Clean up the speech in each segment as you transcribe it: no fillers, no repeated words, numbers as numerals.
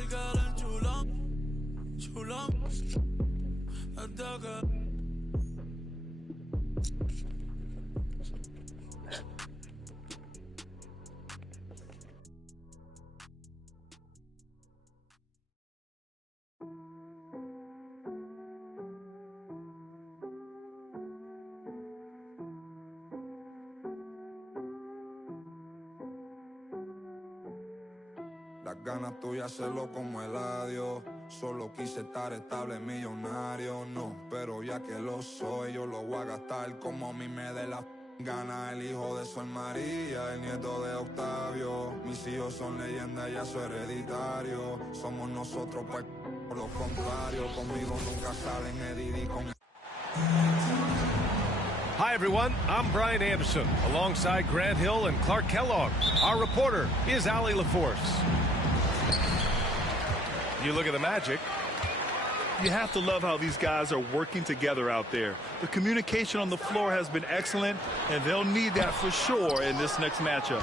Walker chulón, ataca. Las ganas tuyas hacerlo como el adiós. Solo quise estar estable, millonario, no. Pero ya que lo soy, yo lo voy a gastar como a mí me dé la gana. El hijo de Sol María, el nieto de Octavio. Mis hijos son leyendas, ya soy hereditario. Somos nosotros, pues, por lo contrario. Conmigo nunca salen Eddie con... Hi, everyone. I'm Brian Anderson, alongside Grant Hill and Clark Kellogg. Our reporter is Allie LaForce. You look at the Magic. You have to love how these guys are working together out there. The communication on the floor has been excellent, and they'll need that for sure in this next matchup.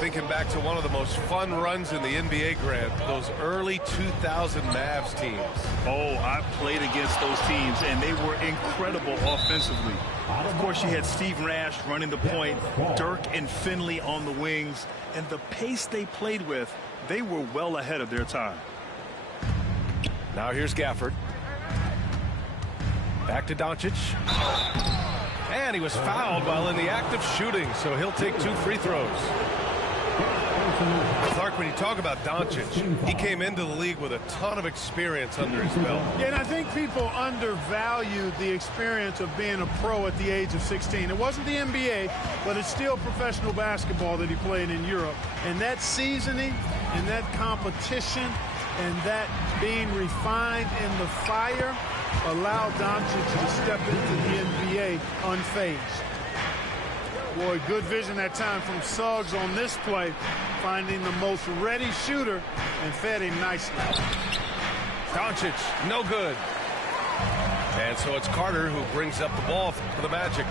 Thinking back to one of the most fun runs in the NBA, Grant, those early 2000 Mavs teams. Oh, I played against those teams, and they were incredible offensively. Of course, you had Steve Nash running the point, Dirk and Finley on the wings, and the pace they played with, they were well ahead of their time. Now here's Gafford. Back to Doncic. And he was fouled while in the act of shooting, so he'll take 2 free throws. Clark, when you talk about Doncic, he came into the league with a ton of experience under his belt. Yeah, and I think people undervalue the experience of being a pro at the age of 16. It wasn't the NBA, but it's still professional basketball that he played in Europe. And that seasoning and that competition and that being refined in the fire allowed Doncic to step into the NBA unfazed. Boy, good vision that time from Suggs on this play, finding the most ready shooter and fed him nicely. Doncic, no good. And so it's Carter who brings up the ball for the Magic.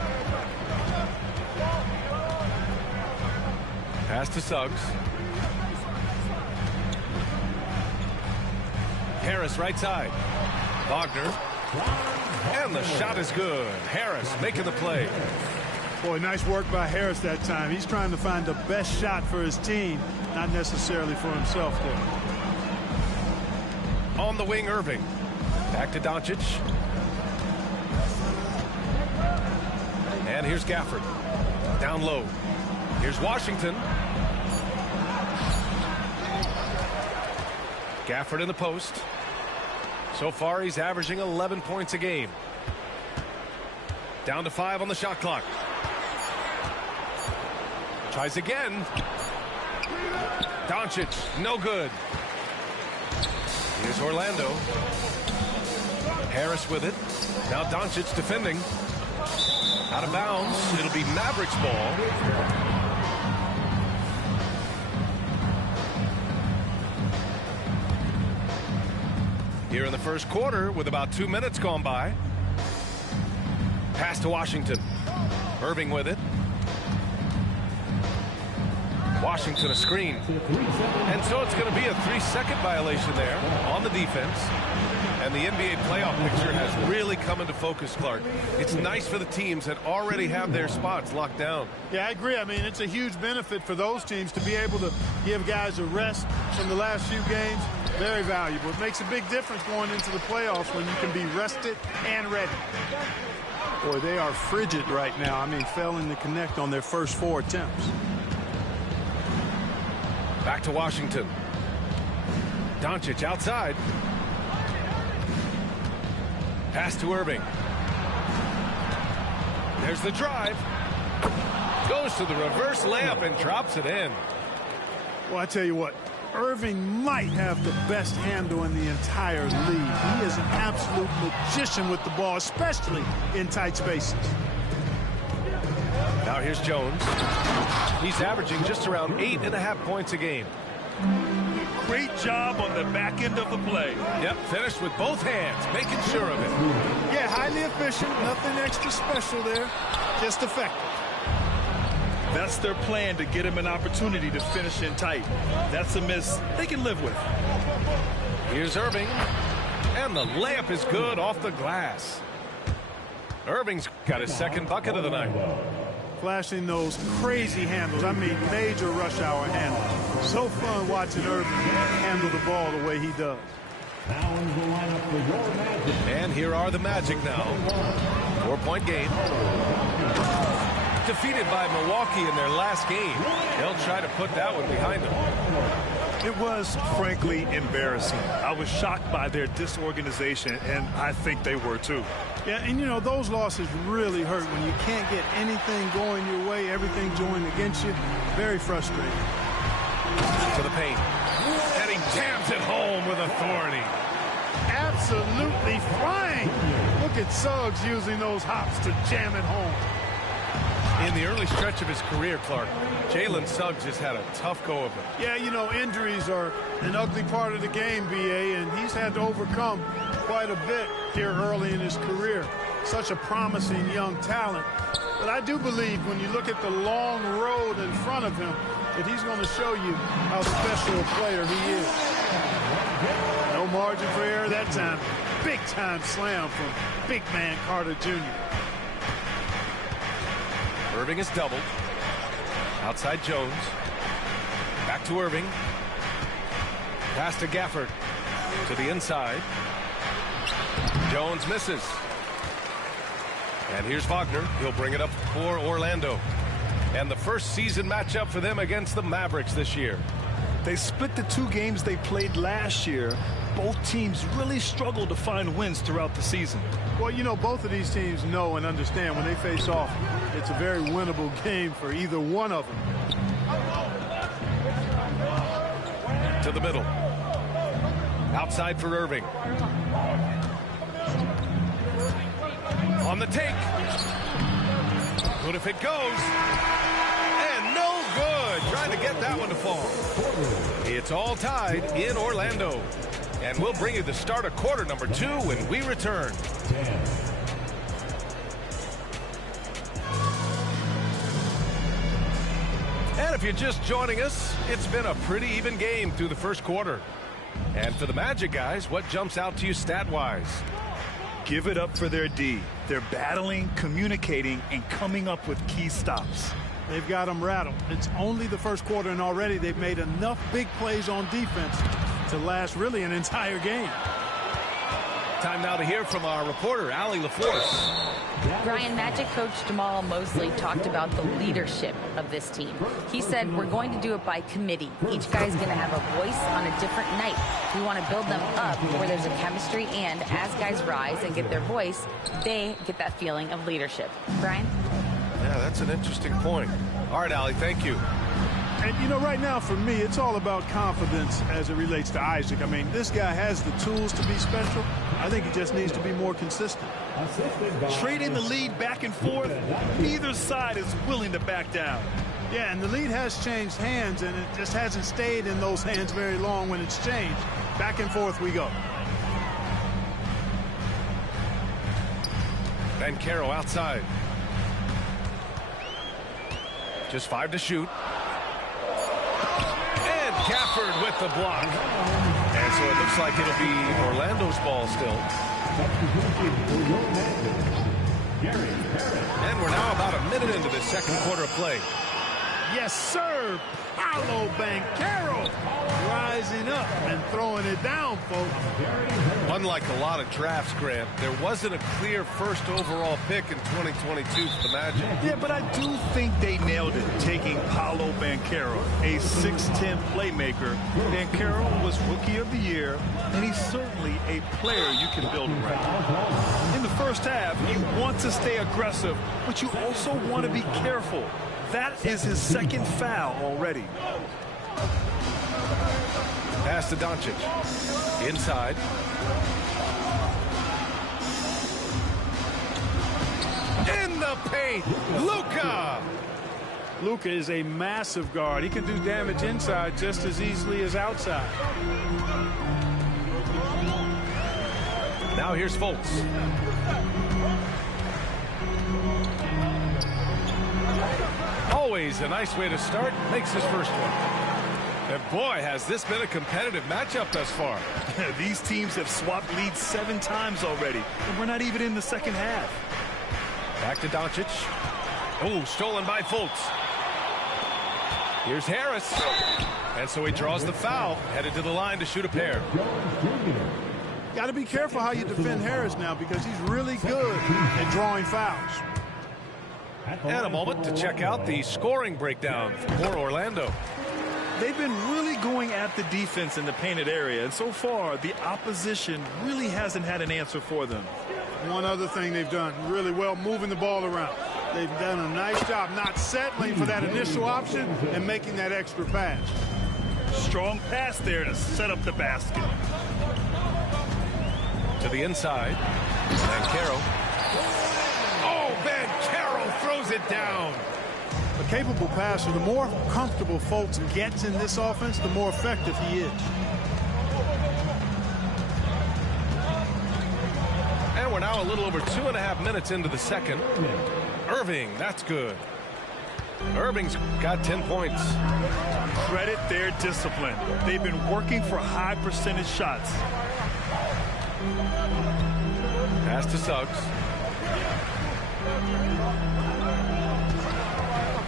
Pass to Suggs. Harris right side. Wagner. And the shot is good. Harris making the play. Boy, nice work by Harris that time. He's trying to find the best shot for his team, not necessarily for himself there. On the wing, Irving. Back to Doncic. And here's Gafford. Down low. Here's Washington. Gafford in the post. So far, he's averaging 11 points a game. Down to 5 on the shot clock. Tries again. Doncic, no good. Here's Orlando. Harris with it. Now Doncic defending. Out of bounds. It'll be Mavericks ball. Here in the first quarter with about 2 minutes gone by. Pass to Washington. Irving with it. Washington a screen. And so it's going to be a 3-second violation there on the defense. And the NBA playoff picture has really come into focus, Clark. It's nice for the teams that already have their spots locked down. Yeah, I agree. I mean, it's a huge benefit for those teams to be able to give guys a rest from the last few games. Very valuable. It makes a big difference going into the playoffs when you can be rested and ready. Boy, they are frigid right now. I mean, failing to connect on their first 4 attempts. Back to Washington. Doncic outside. Pass to Irving. There's the drive. Goes to the reverse layup and drops it in. Well, I tell you what, Irving might have the best handle in the entire league. He is an absolute magician with the ball, especially in tight spaces. Now here's Jones. He's averaging just around 8.5 points a game. Great job on the back end of the play. Yep, finished with both hands, making sure of it. Yeah, highly efficient, nothing extra special there, just effective. That's their plan, to get him an opportunity to finish in tight. That's a miss they can live with. Here's Irving, and the layup is good off the glass. Irving's got his second bucket of the night. Flashing those crazy handles. I mean, major rush hour handles. So fun watching Irving handle the ball the way he does. And here are the Magic now. 4-point game. Defeated by Milwaukee in their last game. They'll try to put that one behind them. It was, frankly, embarrassing. I was shocked by their disorganization, and I think they were too. Yeah, and you know, those losses really hurt when you can't get anything going your way, everything going against you. Very frustrating. To the paint. And he jams it home with authority. Absolutely flying. Look at Suggs using those hops to jam it home. In the early stretch of his career, Clark, Jalen Suggs has had a tough go of it. Yeah, you know, injuries are an ugly part of the game, B.A., and he's had to overcome quite a bit here early in his career. Such a promising young talent. But I do believe when you look at the long road in front of him that he's going to show you how special a player he is. No margin for error that time. Big-time slam from big man Carter Jr. Irving is doubled. Outside Jones. Back to Irving. Pass to Gafford. To the inside. Jones misses. And here's Wagner. He'll bring it up for Orlando. And the first season matchup for them against the Mavericks this year. They split the 2 games they played last year. Both teams really struggled to find wins throughout the season. Well, you know, both of these teams know and understand when they face off, it's a very winnable game for either one of them. To the middle. Outside for Irving. On the take. Good if it goes. And no good. Trying to get that one to fall. It's all tied in Orlando. And we'll bring you the start of quarter number 2 when we return. And if you're just joining us, it's been a pretty even game through the first quarter. And for the Magic guys, what jumps out to you stat-wise? Give it up for their D. They're battling, communicating, and coming up with key stops. They've got them rattled. It's only the first quarter, and already they've made enough big plays on defense to last really an entire game. Time now to hear from our reporter, Allie LaForce. Brian, Magic coach Jamal Mosley talked about the leadership of this team. He said, we're going to do it by committee. Each guy's going to have a voice on a different night. We want to build them up where there's a chemistry, and as guys rise and get their voice, they get that feeling of leadership. Brian? Yeah, that's an interesting point. All right, Allie, thank you. And, you know, right now for me, it's all about confidence as it relates to Isaac. I mean, this guy has the tools to be special. I think he just needs to be more consistent. Trading the lead back and forth, neither side is willing to back down. Yeah, and the lead has changed hands, and it just hasn't stayed in those hands very long when it's changed. Back and forth we go. Banchero outside. Just 5 to shoot. And Gafford with the block. And so it looks like it'll be Orlando's ball still. And we're now about a minute into the second quarter of play. Yes, sir. Paolo Banchero rising up and throwing it down, folks. Unlike a lot of drafts, Grant, there wasn't a clear first overall pick in 2022 for the Magic. Yeah, but I do think they nailed it, taking Paolo Banchero, a 6'10 playmaker. Banchero was Rookie of the Year, and he's certainly a player you can build around. In the first half, you want to stay aggressive, but you also want to be careful. That is his second foul already. Pass to Doncic. Inside. In the paint, Luka. Luka is a massive guard. He can do damage inside just as easily as outside. Now here's Fultz. Always a nice way to start. Makes his first one. And boy, has this been a competitive matchup thus far. These teams have swapped leads 7 times already, and we're not even in the second half. Back to Doncic. Oh, stolen by Fultz. Here's Harris. And so he draws the foul, headed to the line to shoot a pair. Got to be careful how you defend Harris now because he's really good at drawing fouls. And a moment to check out the scoring breakdown for Orlando. They've been really going at the defense in the painted area, and so far the opposition really hasn't had an answer for them. One other thing they've done really well, moving the ball around. They've done a nice job not settling for that initial option and making that extra pass. Strong pass there to set up the basket. To the inside. Banchero. Oh, Banchero throws it down. A capable passer, the more comfortable Fultz gets in this offense, the more effective he is. And we're now a little over 2.5 minutes into the second. Irving, that's good. Irving's got 10 points. Credit their discipline. They've been working for high percentage shots. Pass to Suggs.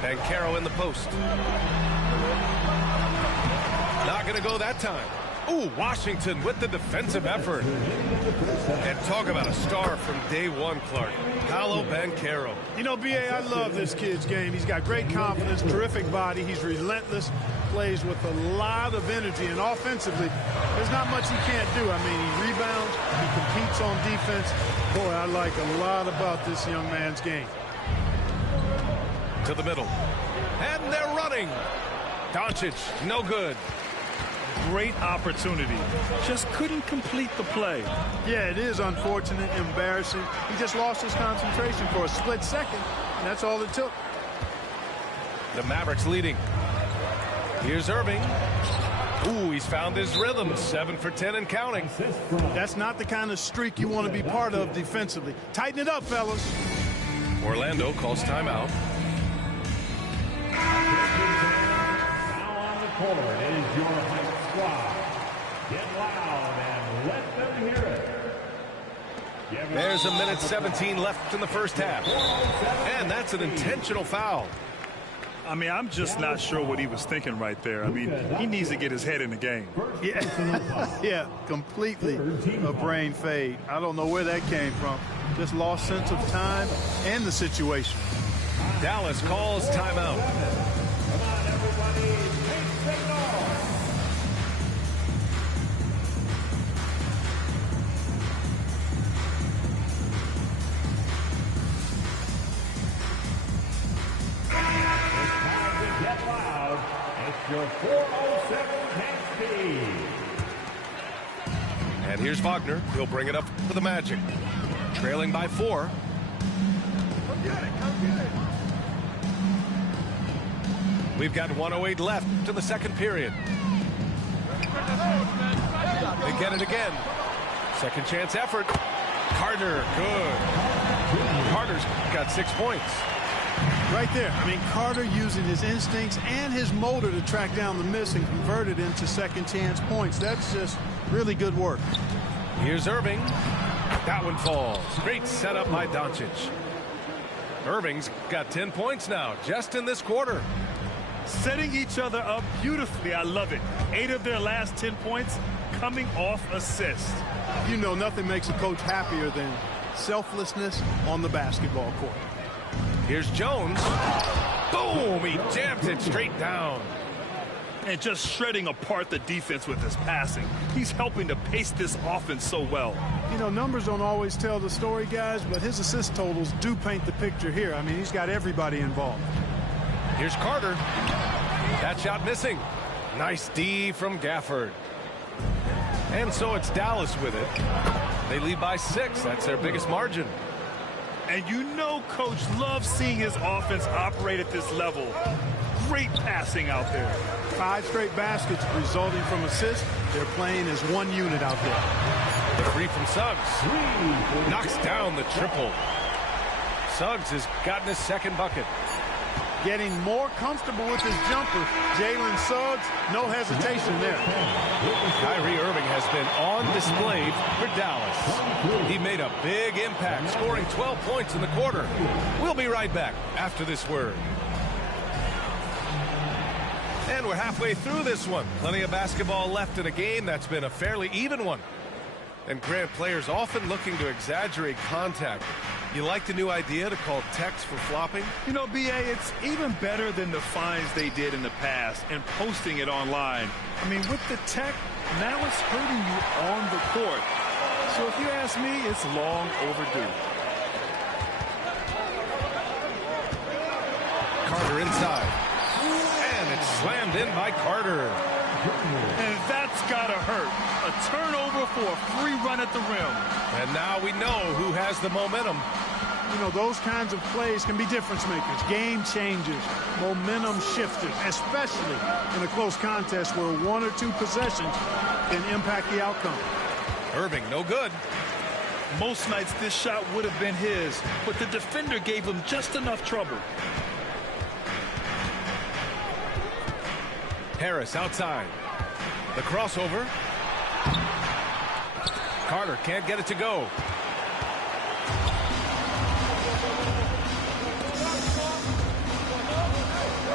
Banchero in the post. Not going to go that time. Ooh, Washington with the defensive effort. And talk about a star from day one, Clark. Paolo Banchero. You know, B.A., I love this kid's game. He's got great confidence, terrific body. He's relentless, plays with a lot of energy. And offensively, there's not much he can't do. I mean, he rebounds, he competes on defense. Boy, I like a lot about this young man's game. To the middle. And they're running. Doncic, no good. Great opportunity. Just couldn't complete the play. Yeah, it is unfortunate, embarrassing. He just lost his concentration for a split second, and that's all it took. The Mavericks leading. Here's Irving. Ooh, he's found his rhythm. 7 for 10 and counting. That's not the kind of streak you want to be part of defensively. Tighten it up, fellas. Orlando calls timeout. Now on the court is your high squad. Get loud and let them hear it. There's a minute 17 left in the first half. And that's an intentional foul. I mean, I'm just not sure what he was thinking right there. I mean, he needs to get his head in the game. Yeah, completely a brain fade. I don't know where that came from. Just lost sense of time and the situation. Dallas calls timeout. Come on, everybody, make signal. It's time to get loud. It's your 407 Tank Speed. And here's Wagner. He'll bring it up for the Magic. Trailing by 4. We've got 1:08 left to the second period. They get it again. Second chance effort. Carter, good. Carter's got 6 points. Right there. I mean, Carter using his instincts and his motor to track down the miss and convert it into second chance points. That's just really good work. Here's Irving. That one falls. Great setup by Doncic. Irving's got 10 points now, just in this quarter. Setting each other up beautifully. I love it. 8 of their last 10 points coming off assists. You know, nothing makes a coach happier than selflessness on the basketball court. Here's Jones. Boom! He jams it straight down. And just shredding apart the defense with his passing. He's helping to pace this offense so well. You know, numbers don't always tell the story, guys, but his assist totals do paint the picture here. I mean, he's got everybody involved. Here's Carter. That shot missing. Nice D from Gafford. And so it's Dallas with it. They lead by 6. That's their biggest margin. And you know Coach loves seeing his offense operate at this level. Great passing out there. 5 straight baskets resulting from assists. They're playing as one unit out there. The three from Suggs. Knocks down the triple. Suggs has gotten his second bucket. getting more comfortable with his jumper. Jalen Suggs, no hesitation there. Kyrie Irving has been on display for Dallas. He made a big impact, scoring 12 points in the quarter. We'll be right back after this word. And we're halfway through this one. Plenty of basketball left in a game that's been a fairly even one. And Grant, players often looking to exaggerate contact. You like the new idea to call techs for flopping? You know, B.A., it's even better than the fines they did in the past and posting it online. I mean, with the tech, now it's hurting you on the court. So if you ask me, it's long overdue. Carter inside. And it's slammed in by Carter. And that's gotta hurt. A turnover for a free run at the rim. And now we know who has the momentum. You know, those kinds of plays can be difference makers, game changers, momentum shifters, especially in a close contest where one or two possessions can impact the outcome. Irving, no good. Most nights this shot would have been his, but the defender gave him just enough trouble. Harris outside. The crossover. Carter can't get it to go.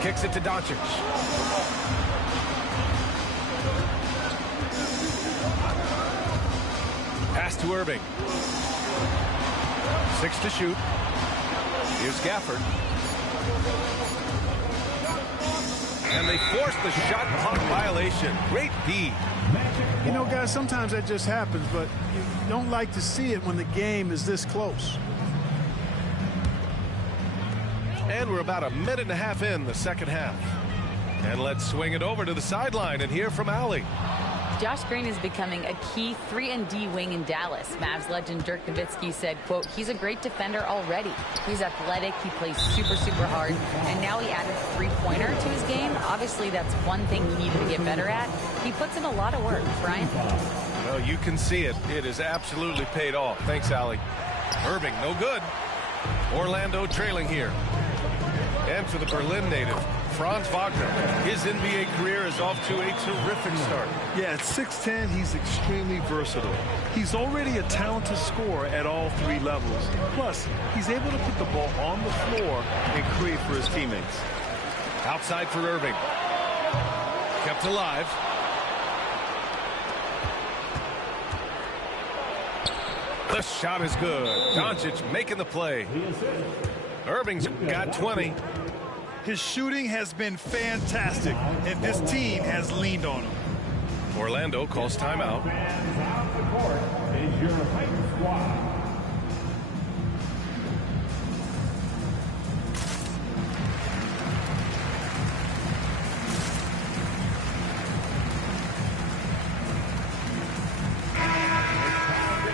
Kicks it to Doncic. Pass to Irving. 6 to shoot. Here's Gafford. And they force the shot clock violation. Great D. You know, guys, sometimes that just happens, but you don't like to see it when the game is this close. And we're about a minute and a half in the second half. And let's swing it over to the sideline and hear from Allie. Josh Green is becoming a key 3-and-D wing in Dallas. Mavs legend Dirk Nowitzki said, quote, he's a great defender already. He's athletic, he plays super, super hard, and now he added a three-pointer to his game. Obviously, that's one thing he needed to get better at. He puts in a lot of work, Brian. Well, you can see it. It has absolutely paid off. Thanks, Allie. Irving, no good. Orlando trailing here. And for the Berlin native, Franz Wagner. His NBA career is off to a terrific start. Yeah, at 6'10", he's extremely versatile. He's already a talented scorer at all three levels. Plus, he's able to put the ball on the floor and create for his teammates. Outside for Irving. Kept alive. The shot is good. Doncic making the play. Irving's got 20. His shooting has been fantastic, and this team has leaned on him. Orlando calls timeout. Off the court is your Heights squad.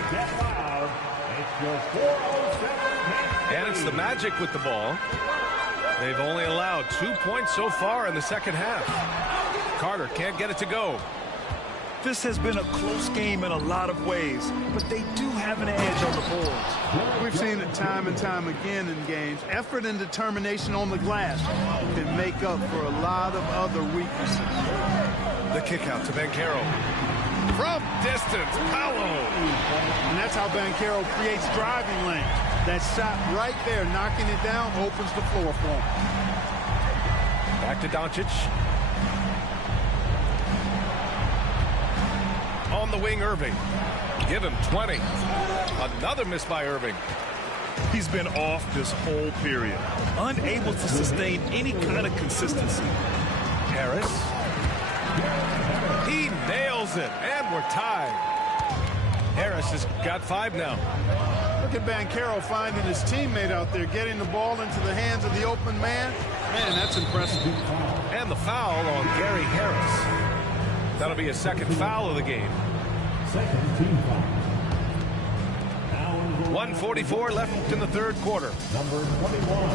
Get loud. It's your 407. And it's the Magic with the ball. They've only allowed 2 points so far in the second half. Carter can't get it to go. This has been a close game in a lot of ways, but they do have an edge on the boards. We've seen it time and time again in games. Effort and determination on the glass can make up for a lot of other weaknesses. The kick out to Banchero. From distance, Paolo. And that's how Banchero creates driving lanes. That shot right there, knocking it down, opens the floor for him. Back to Doncic. On the wing, Irving. Give him 20. Another miss by Irving. He's been off this whole period, unable to sustain any kind of consistency. Harris. He nails it, and we're tied. Harris has got 5 now. Look at Banchero finding his teammate out there, getting the ball into the hands of the open man. Man, that's impressive. And the foul on Gary Harris. That'll be a second foul of the game. Second team foul. 1:44 left in the third quarter. Number 21.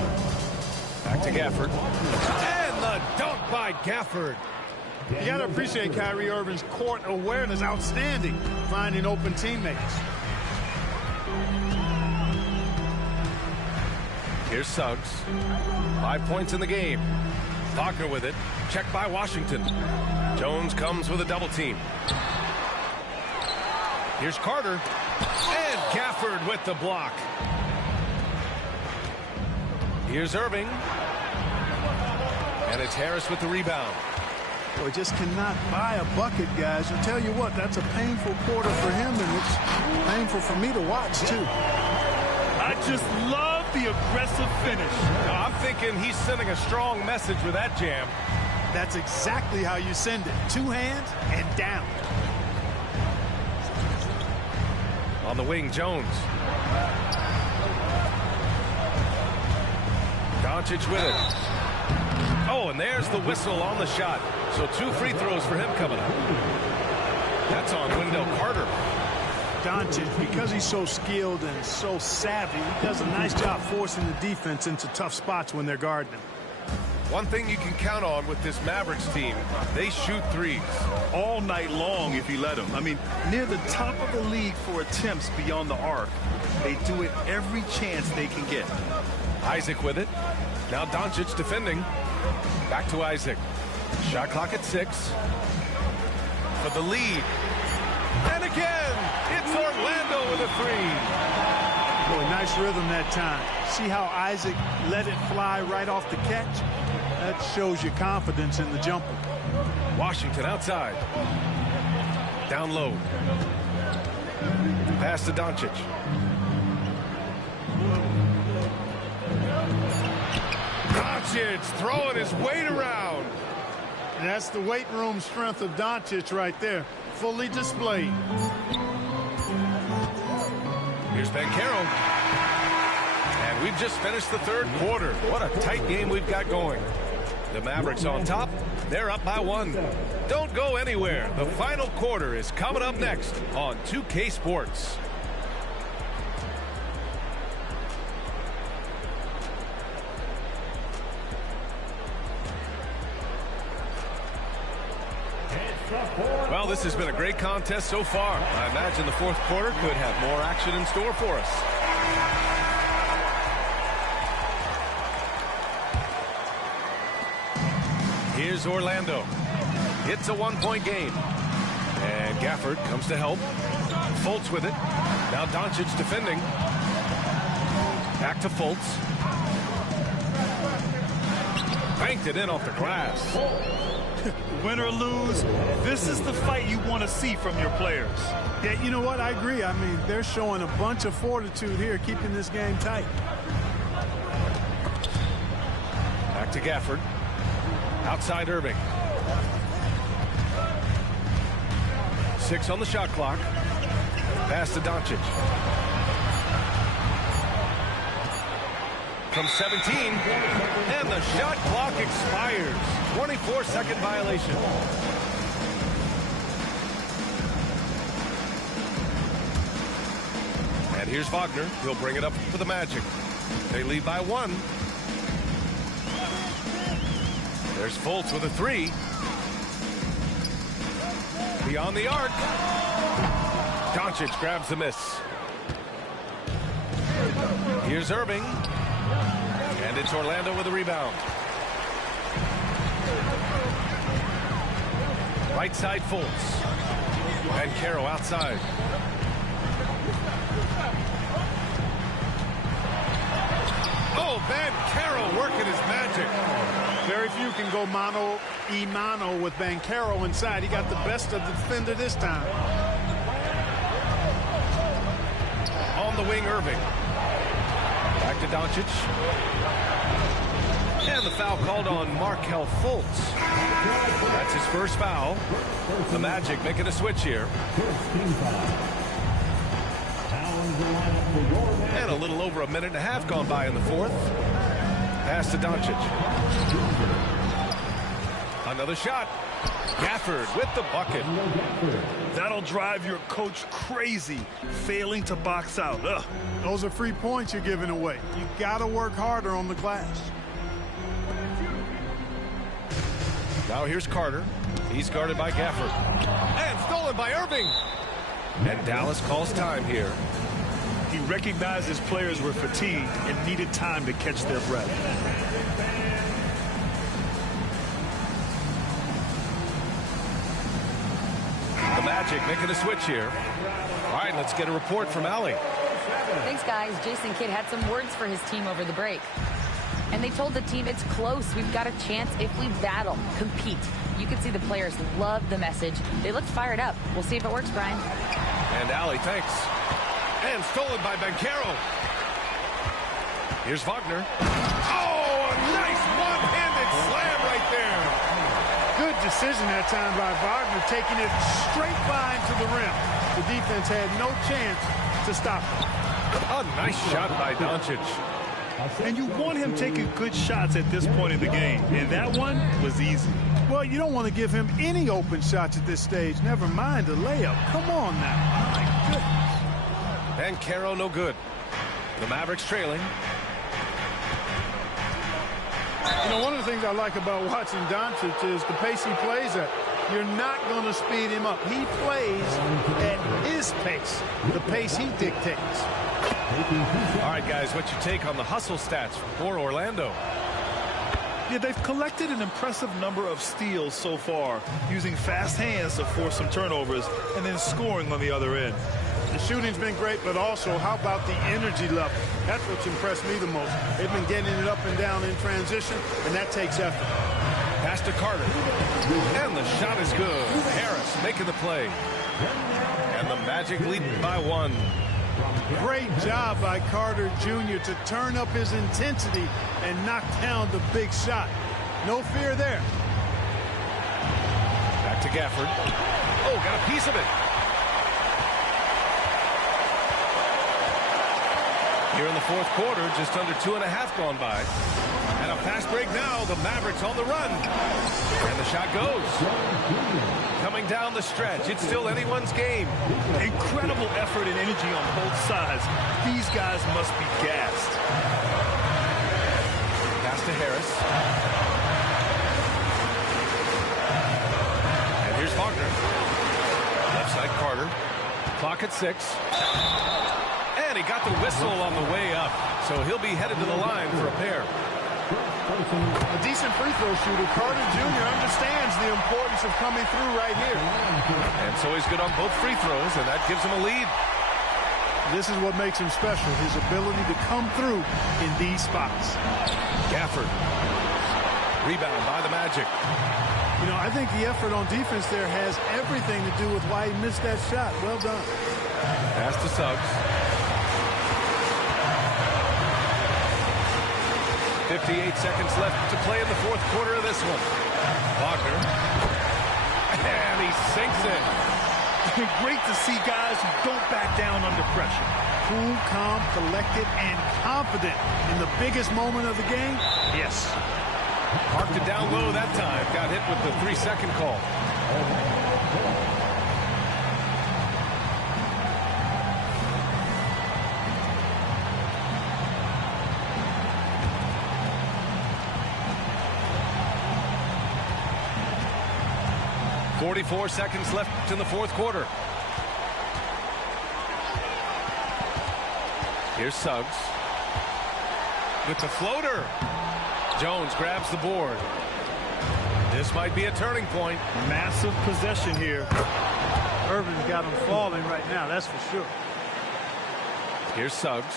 Back to Gafford. And the dunk by Gafford. You got to appreciate Kyrie Irving's court awareness, outstanding, finding open teammates. Here's Suggs. 5 points in the game. Wagner with it. Checked by Washington. Jones comes with a double team. Here's Carter. And Gafford with the block. Here's Irving. And it's Harris with the rebound. Boy, just cannot buy a bucket, guys. I'll tell you what, that's a painful quarter for him, and it's painful for me to watch, too. I just love the aggressive finish. I'm thinking he's sending a strong message with that jam. That's exactly how you send it. 2 hands and down. On the wing, Jones. Doncic with it. Oh, and there's the whistle on the shot. So 2 free throws for him coming up. That's on Wendell Carter. Doncic, because he's so skilled and so savvy, he does a nice job forcing the defense into tough spots when they're guarding him. One thing you can count on with this Mavericks team, they shoot threes. All night long if you let them. I mean, near the top of the league for attempts beyond the arc. They do it every chance they can get. Isaac with it. Now Doncic defending. Back to Isaac. Shot clock at 6. For the lead. And again, it's Orlando with a 3. Boy, nice rhythm that time. See how Isaac let it fly right off the catch? That shows you confidence in the jumper. Washington outside. Down low. Pass to Doncic. Doncic throwing his weight around. And that's the weight room strength of Doncic right there. Fully displayed. Here's Banchero. And we've just finished the 3rd quarter. What a tight game we've got going. The Mavericks on top. They're up by 1. Don't go anywhere. The final quarter is coming up next on 2K Sports. Well, this has been a great contest so far. I imagine the 4th quarter could have more action in store for us. Here's Orlando. It's a 1-point game. And Gafford comes to help. Fultz with it. Now Doncic defending. Back to Fultz. Banked it in off the glass. Win or lose, this is the fight you want to see from your players. Yeah, you know what? I agree. I mean, they're showing a bunch of fortitude here, keeping this game tight. Back to Gafford. Outside Irving. 6 on the shot clock. Pass to Doncic. From 17. And the shot clock expires. 24-second violation. And here's Wagner. He'll bring it up for the Magic. They lead by 1. There's Fultz with a 3. Beyond the arc. Doncic grabs the miss. Here's Irving. And it's Orlando with a rebound. Right side Fultz. Banchero outside. Oh, Banchero working his magic. Very few can go mano-a-mano with Banchero inside. He got the best of the defender this time. On the wing, Irving. Back to Doncic. And the foul called on Markelle Fultz. That's his first foul. The Magic making a switch here. And a little over a minute and a half gone by in the 4th. Pass to Doncic. Another shot. Gafford with the bucket. That'll drive your coach crazy, failing to box out. Ugh. Those are free points you're giving away. You got to work harder on the glass. Now here's Carter. He's guarded by Gafford. And stolen by Irving. And Dallas calls time here. He recognized his players were fatigued and needed time to catch their breath. The Magic making a switch here. All right, let's get a report from Allie. Thanks, guys. Jason Kidd had some words for his team over the break. And they told the team it's close. We've got a chance if we battle, compete. You can see the players love the message. They look fired up. We'll see if it works, Brian. And Allie, thanks. And stolen by Banchero. Here's Wagner. Oh, a nice one-handed slam right there. Good decision that time by Wagner, taking it straight line to the rim. The defense had no chance to stop it. A nice shot by Doncic. And you want him taking good shots at this point in the game. And that one was easy. Well, you don't want to give him any open shots at this stage. Never mind a layup. Come on now. My goodness. Banchero no good. The Mavericks trailing. You know, one of the things I like about watching Doncic is the pace he plays at. You're not going to speed him up. He plays at his pace, the pace he dictates. All right, guys, what's your take on the hustle stats for Orlando? Yeah, they've collected an impressive number of steals so far, using fast hands to force some turnovers and then scoring on the other end. The shooting's been great, but also how about the energy level? That's what's impressed me the most. They've been getting it up and down in transition, and that takes effort. Pass to Carter. And the shot is good. Harris making the play. And the Magic lead by 1. Great job by Carter Jr. to turn up his intensity and knock down the big shot. No fear there. Back to Gafford. Oh, got a piece of it. Here in the fourth quarter, just under 2.5 gone by. And a fast break now. The Mavericks on the run. And the shot goes. Coming down the stretch. It's still anyone's game. Incredible effort and energy on both sides. These guys must be gassed. Pass to Harris. And here's Wagner. Left side Carter. Clock at 6. And he got the whistle on the way up. So he'll be headed to the line for a pair. A decent free throw shooter. Carter Jr. understands the importance of coming through right here. And so he's good on both free throws, and that gives him a lead. This is what makes him special, his ability to come through in these spots. Gafford. Rebound by the Magic. You know, I think the effort on defense there has everything to do with why he missed that shot. Well done. Pass to Suggs. 58 seconds left to play in the fourth quarter of this one. Wagner. And he sinks it. Great to see guys who don't back down under pressure. Cool, calm, collected, and confident in the biggest moment of the game. Yes. Marked it down low that time. Got hit with the 3-second call. .44 seconds left in the fourth quarter. Here's Suggs. With the floater. Jones grabs the board. This might be a turning point. Massive possession here. Irvin's got him falling right now, that's for sure. Here's Suggs.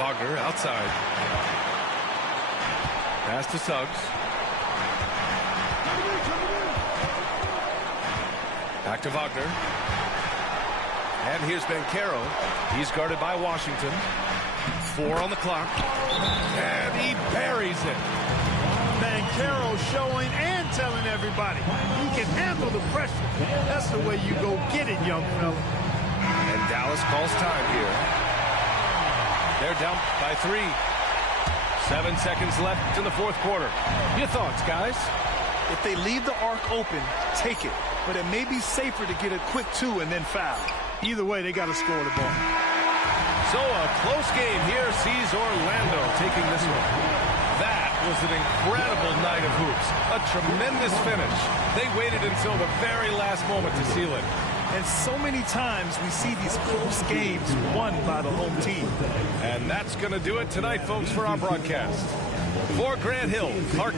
Wagner outside. Pass to Suggs. Back to Wagner. And here's Banchero. He's guarded by Washington. 4 on the clock. And he buries it. Banchero showing and telling everybody he can handle the pressure. That's the way you go get it, young fella. And Dallas calls time here. They're down by 3. 7 seconds left in the fourth quarter. Your thoughts, guys? If they leave the arc open, take it. But it may be safer to get a quick 2 and then foul. Either way, they got to score the ball. So a close game here sees Orlando taking this one. That was an incredible night of hoops. A tremendous finish. They waited until the very last moment to seal it. And so many times we see these close games won by the home team. And that's going to do it tonight, folks, for our broadcast. For Grant Hill, Clark